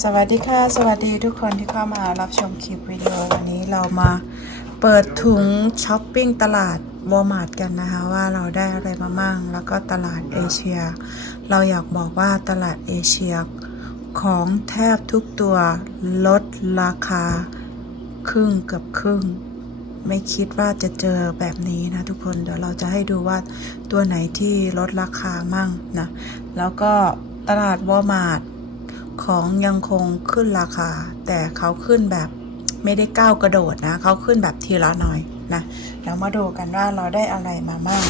สวัสดีค่ะ สวัสดีทุกคนที่เข้ามารับชมคลิปวิดีโอวันนี้เรามาเปิดถุงช้อปปิ้งตลาดวอลมาร์ทกันนะคะ ว่าเราได้อะไรมามั่ง แล้วก็ตลาดเอเชีย เราอยากบอกว่าตลาดเอเชีย ของแทบทุกตัวลดราคาครึ่งเกือบครึ่ง ไม่คิดว่าจะเจอแบบนี้นะทุกคนเดี๋ยวเราจะให้ดูว่าตัวไหนที่ลดราคามั่งนะแล้วก็ตลาดวอลมาร์ท ของยังคงขึ้นราคา แต่เขาขึ้นแบบไม่ได้ก้าวกระโดดนะเขาขึ้นแบบทีละหน่อยนะแล้วมาดูกันว่าเราได้อะไรมาบ้าง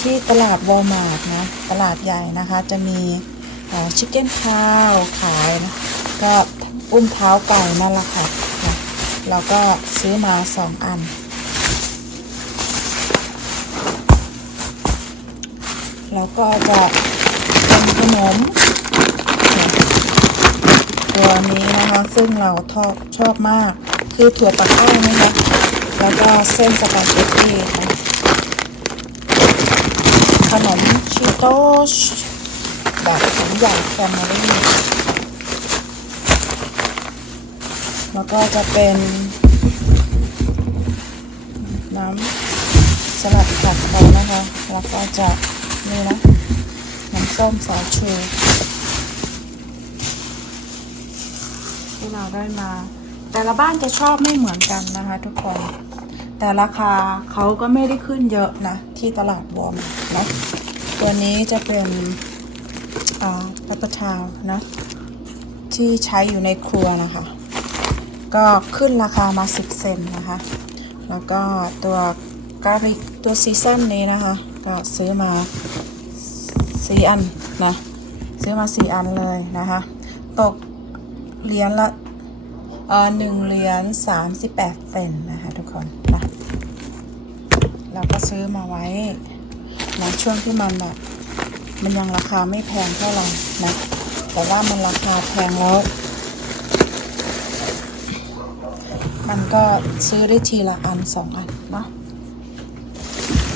ที่ตลาดวอลมาร์ทนะตลาดใหญ่นะคะจะมีชิคเก้นทาวขายนะก็อุ้มเท้าไก่นั่นแหละค่ะนะเราก็ซื้อมาสองอัน แล้วก็จะเป็นขนม ตัวนี้นะคะ ซึ่งเราชอบชอบมาก คือถั่วปักใต้นะคะแล้วก็เส้นสปาเกตตี้ค่ะขนมชิโตชแบบถุงใหญ่แฟมิลี่แล้วก็จะเป็น น้ำสลัดผักเขานะคะ แล้วก็จะนี่นะ น้ำส้มสายชู เราได้มา แต่ละบ้านจะชอบไม่เหมือนกันนะคะ ทุกคน แต่ราคาเขาก็ไม่ได้ขึ้นเยอะนะ ที่ตลาดวอร์มนะตัวนี้จะเป็นอ่าปัปทาวนะที่ใช้อยู่ในครัวนะคะ ก็ขึ้นราคามา 10 เซนนะคะ แล้วก็ตัวกาลิตัวซีซั่นนี้นะคะ ก็ซื้อมาสี่อันนะ ซื้อมาสี่อันเลยนะคะ ตก เหรียญละเออหนึ่งเหรียญสามสิบแปดเซนนะคะทุกคนนะเราก็ซื้อมาไว้นะช่วงที่มันแบบมันยังราคาไม่แพงเท่าไหร่นะแต่ว่ามันราคาแพงแล้ว มันก็ซื้อได้ทีละอันสองอันเนาะ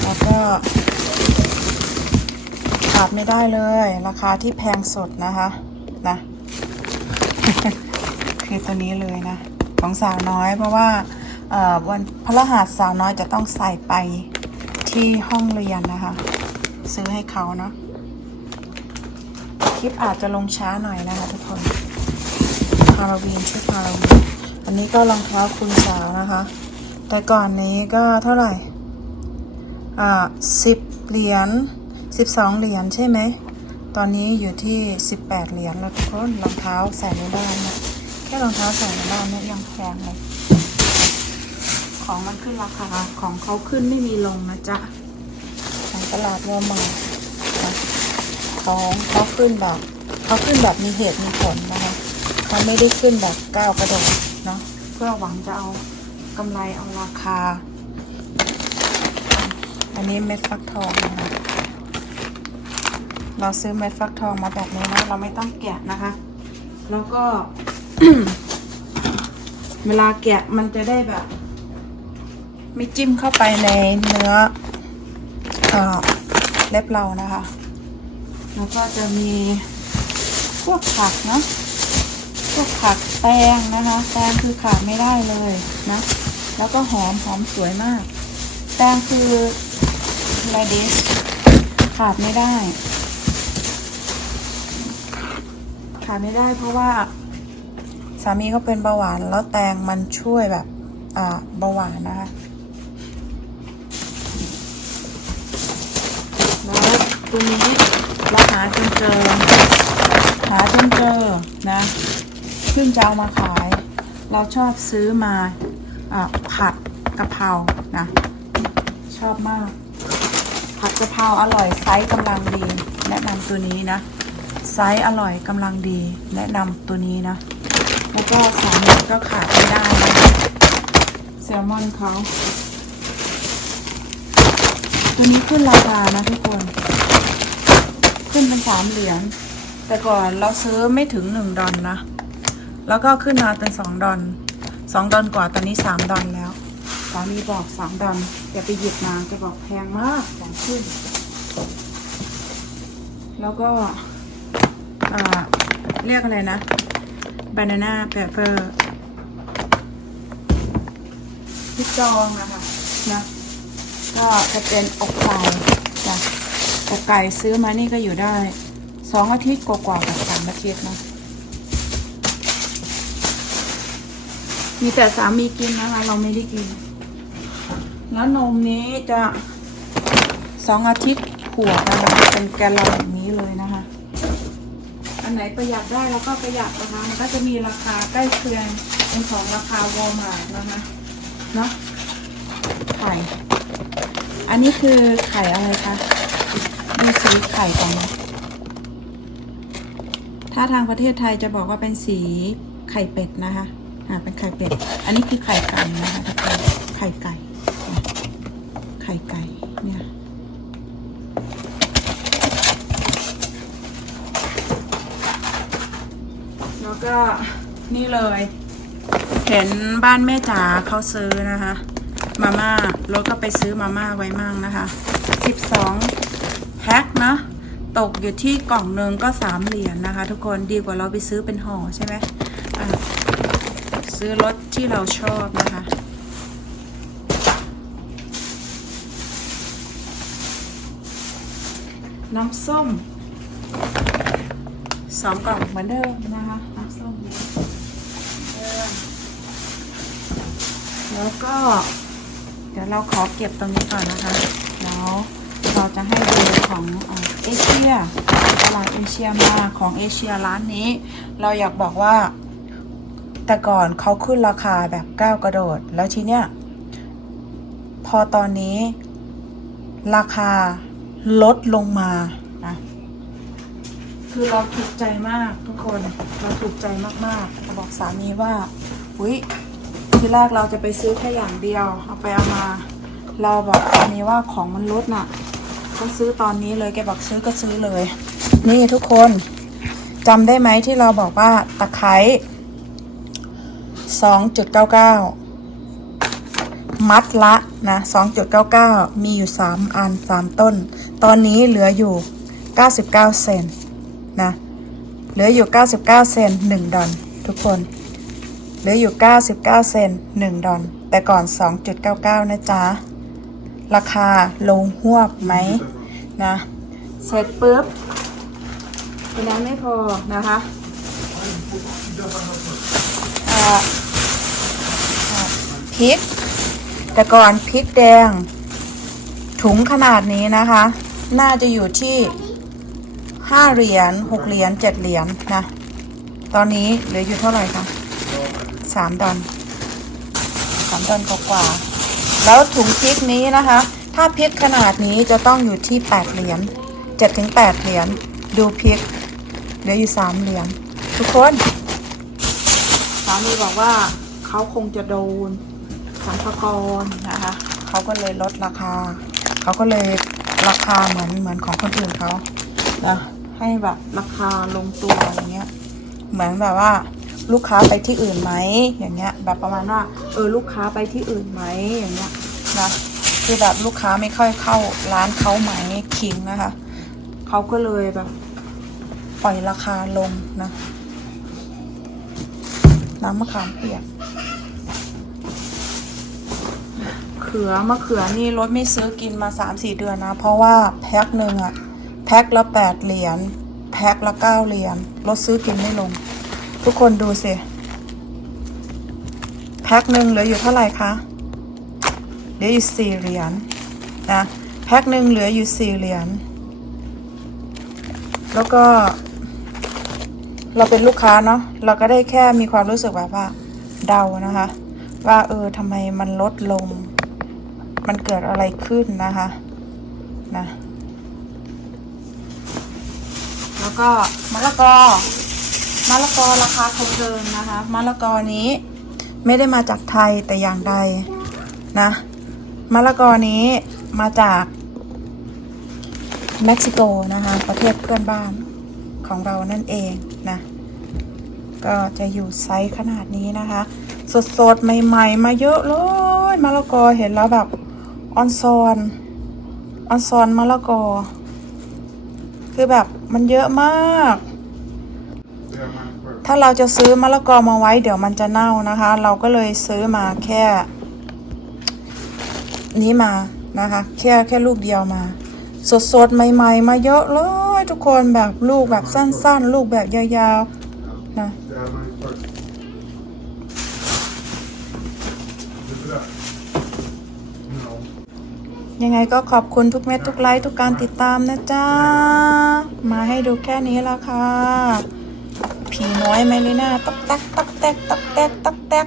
แล้วก็ขาดไม่ได้เลย ราคาที่แพงสดนะคะนะ คือตัวนี้เลยนะ ของสาวน้อยเพราะว่าวันพระรหัสสาวน้อยจะต้องใส่ไปที่ห้องเรียนนะคะ ซื้อให้เขาเนาะคลิปอาจจะลงช้าหน่อยนะคะทุกคนฮาโลวีนชุดฮาโลวีนอันนี้ก็รองเท้าคุณสาวนะคะ แต่ก่อนนี้ก็เท่าไหร่ อ่าสิบเหรียญสิบสองเหรียญใช่ไหม ตอนนี้อยู่ที่18เหรียญแล้วทุกคนรองเท้าใส่ในบ้านนี่ย แค่รองเท้าใส่ในบ้านเนี่ยยังแพงเลย ของมันขึ้นราคา ของเขาขึ้นไม่มีลงนะจ๊ะ ของตลาดวอร์มาร์ทนะของเขาขึ้นแบบเขาขึ้นแบบมีเหตุมีผลนะคะเขาไม่ได้ขึ้นแบบก้าวกระโดดเนาะ เพื่อหวังจะเอากำไรเอาราคา อันนี้เม็ดฟักทองนะคะเราซื้อเม็ดฟักทองมาแบบนี้นะ เราไม่ต้องแกะนะคะ แล้วก็ เวลาแกะมันจะได้แบบ ไม่จิ้มเข้าไปในเนื้อเออเล็บเรานะคะ แล้วก็จะมีพวกผักเนาะพวกผักแตงนะคะ แตงคือขาดไม่ได้เลยนะ แล้วก็หอมหอมสวยมาก แตงคือไรดิสขาดไม่ได้ ขาดไม่ได้เพราะว่าามีก็เป็นเบาหวานแล้วแตงมันช่วยแบบอ่าเบาหวานนะคะแล้วตัวนี้เราหาจนเจอ หาจนเจอนะเพิ่งจะเอามาขาย เราชอบซื้อมาอ่าผัดกะเพรานะ ชอบมาก ผัดกะเพราอร่อยไซส์กำลังดี แนะนำตัวนี้นะ ไซส์อร่อยกำลังดี แนะนำตัวนี้นะ แล้วก็สามรสก็ขาดไม่ได้นะแซลมอนเขาตัวนี้ขึ้นราคานะทุกคน ขึ้นเป็นสามเหรียญแต่ก่อนเราซื้อไม่ถึงหนึ่งดอลนะ แล้วก็ขึ้นมาเป็นสองดอลสองดอลกว่าตอนนี้สามดอลแล้วสามีบอกสามดอลอย่าไปหยิบมาจะบอกแพงมากของขึ้น แล้วก็เรียกอะไรนะ banana pepper พริกดองนะคะนะก็จะเป็นอกไก่จ้ะอกไก่ซื้อมานี่ก็อยู่ได้สองอาทิตย์กว่าๆกับสามอาทิตย์เนอะมีแต่สามีกินนะคะเราไม่ได้กิน แล้วนมนี้จะสองอาทิตย์ขวดนะคะเป็นแกลลอนอย่างนี้เลยนะคะ อันไหนประหยัดได้เราก็ประหยัดนะคะมันก็จะมีราคาใกล้เคียงเป็นของราคาวอลมาร์ทนะคะเนาะไข่อันนี้คือไข่อะไรคะมีสีไข่ก่อนนะถ้าทางประเทศไทยจะบอกว่าเป็นสีไข่เป็ดนะคะอ่าเป็นไข่เป็ด อันนี้คือไข่ไก่นะคะทุกคนไข่ไก่ ไข่ไก่ เนี่ย แล้วก็นี่เลย เห็นบ้านแม่จ๋าเขาซื้อนะคะ มาม่ารถก็ไปซื้อมาม่าไว้มั่งนะคะ 12แพ็คเนาะตกอยู่ที่กล่องหนึ่งก็3เหรียญนะคะ ทุกคนดีกว่าเราไปซื้อเป็นห่อใช่ไหมซื้อรสที่เราชอบนะคะน้ำส้มสองกล่องเหมือนเดิมนะคะ ส้มเดแล้วก็ เดี๋ยวเราขอเก็บตรงนี้ก่อนนะคะ แล้วเราจะให้ดูของเอเชียตลาดเอเชียมาของเอเชียร้านนี้ เราอยากบอกว่า แต่ก่อนเขาขึ้นราคาแบบก้าวกระโดด แล้วทีเนี้ยพอตอนนี้ ราคาลดลงมา คือเราถูกใจมากทุกคนเราถูกใจมากๆเราบอกสามีว่าอุ้ยทีแรกเราจะไปซื้อแค่อย่างเดียว เอาไปเอามา เราบอกสามีว่าของมันลดน่ะก็ซื้อตอนนี้เลยแกบอกซื้อก็ซื้อเลย นี่ทุกคนจำได้ไหมที่เราบอกว่าตะไคร้2.99มัดละนะ2.99มีอยู่3อัน3ต้น ตอนนี้เหลืออยู่99เซนต์น เหลืออยู่ 99 เซน1ดอลทุกคน เหลืออยู่ 99 เซน1ดอลแต่ก่อน 2.99 นะจ๊ะ ราคาลงหวบไหมนะ เสร็จปุ๊บเป็นนั้นไม่พอนะคะพริก แต่ก่อนพริกแดง ถุงขนาดนี้นะคะ น่าจะอยู่ที่ ห้าเหรียญหกเหรียญเจ็ดเหรียญนะ ตอนนี้เหลืออยู่เท่าไหร่คะสามดอลสามดอลกว่าๆแล้วถุงพริกนี้นะคะ ถ้าพริกขนาดนี้จะต้องอยู่ที่แปดเหรียญเจ็ดถึงแปดเหรียญดูพริกเหลืออยู่สามเหรียญทุกคนสามีบอกว่าเขาคงจะโดนสัมภากรนะคะเขาก็เลยลดราคา เขาก็เลยราคาเหมือนเหมือนของคนอื่นเขานะ ให้แบบราคาลงตัวอะไรเงี้ย เหมือนแบบว่าลูกค้าไปที่อื่นไหมอย่างเงี้ย แบบประมาณว่าเออลูกค้าไปที่อื่นไหมอย่างเงี้ยนะคือแบบลูกค้าไม่ค่อยเข้าร้านเขาไหมคิงนะคะเขาก็เลยแบบปล่อยราคาลงนะน้ำมะขามเปียกเขือมะเขือนี่รถไม่ซื้อกินมาสามสี่เดือนนะ เพราะว่าแพ็คหนึ่งอะ แพ็คละแปดเหรียญแพ็คละเก้าเหรียญรถซื้อกินไม่ลง ทุกคนดูสิแพ็คหนึ่งเหลืออยู่เท่าไหร่คะเหลืออยู่สี่เหรียญนะแพ็คหนึ่งเหลืออยู่สี่เหรียญแล้วก็ เราเป็นลูกค้าเนาะเราก็ได้แค่มีความรู้สึกแบบว่าเดานะคะ ว่าเออทำไมมันลดลง มันเกิดอะไรขึ้นนะคะนะ แล้วก็มะละกอมะละกอราคาคงเดิมนะคะมะละกอนี้ไม่ได้มาจากไทยแต่อย่างใดนะมะละกอนี้มาจากเม็กซิโกนะคะ ประเทศเพื่อนบ้านของเรานั่นเองนะ ก็จะอยู่ไซส์ขนาดนี้นะคะ สดๆ ใหม่ๆ มาเยอะเลยมะละกอเห็นแล้วแบบออนซอนออนซอนมะละกอ คือแบบมันเยอะมาก ถ้าเราจะซื้อมะละกอมาไว้ เดี๋ยวมันจะเน่านะคะ เราก็เลยซื้อมาแค่ นี้มานะคะ แค่แค่ลูกเดียวมา สดสดๆใหม่ ๆ มาเยอะเลยทุกคนแบบลูกแบบสั้น ๆ ลูกแบบยาวๆนะ ยังไงก็ขอบคุณทุกเม็ดทุกไลค์ทุกการติดตามนะจ๊ะ มาให้ดูแค่นี้แล้วค่ะ ผีน้อยไมลิน่าตักแตกตักแตกตักแตกตักแตก